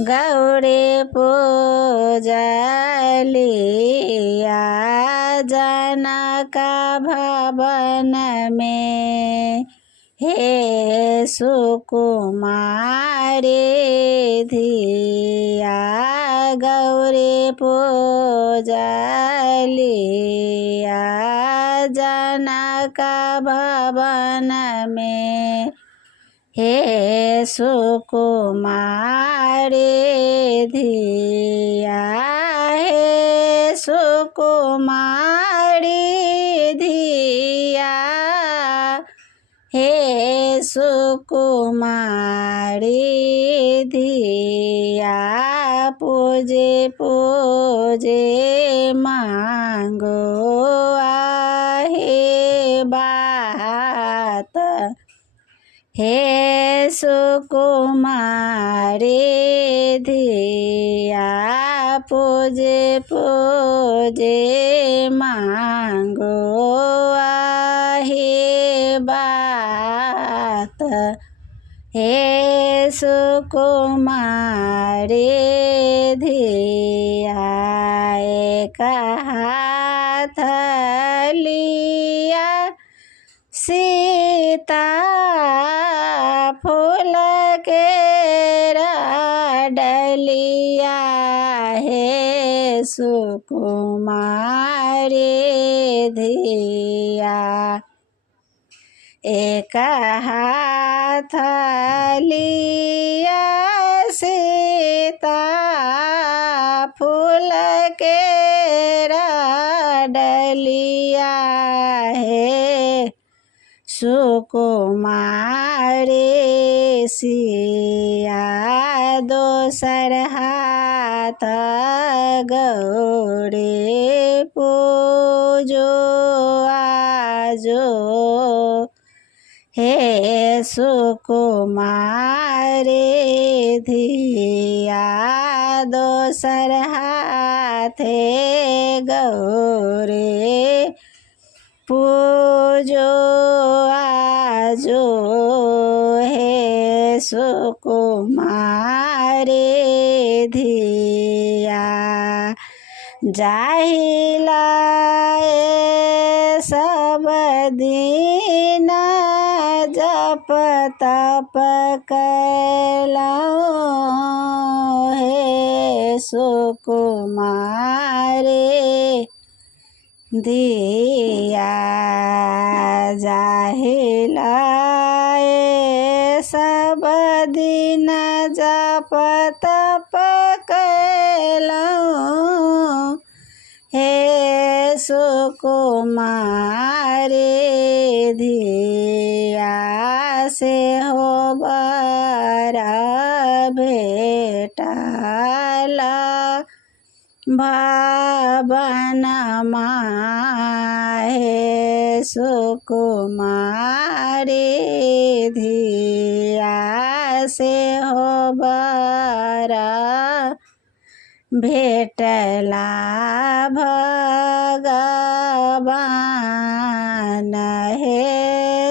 गौरी पूजलिया जनक भवन में। हे सुकुमारी धिया गौरी पूजलिया जनक भवन में। हे सुकुमारी धिया हे सुकुमारी धिया हे सुकुमारी धिया पूजे पूजे मांगो आहे बात। हे सुकुमारी धिया पूजे पूजे मांगो आहे बात। हे सुकुमारी धिया एक हाथ लिया सीता फूल के डलिया। हे सुकुमारी धिया एक हाथ लिया सीता फूल के डलिया। हे सुकुमारी सिया दोसर हाथ गौरी पूजो आजो। हे सुकुमारी धिया दोसर हाथे गौरी पूजो आजो। हे सुकुमारी धिया जाहिला सब दिन जप तप कैलौं। हे सुकुमारी धिया जाहिला सब दिन जप तप कैलौं। हे सुकुमारी धिया से हो बर भेटला भवन हे सुकुमारी धिया से हो बर भेटला भगवान। हे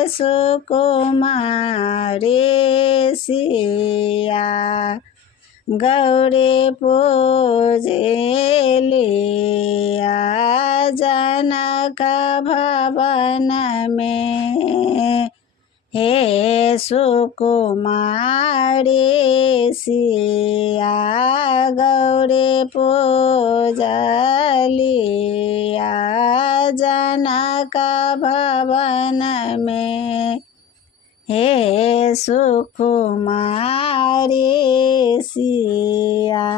सुकुमारी सिया गौरी पूजलिया जनक भवन में। हे सुकुमारी सिया गौरी पूजलिया जनक भवन में। हे सुकुमारी सिया।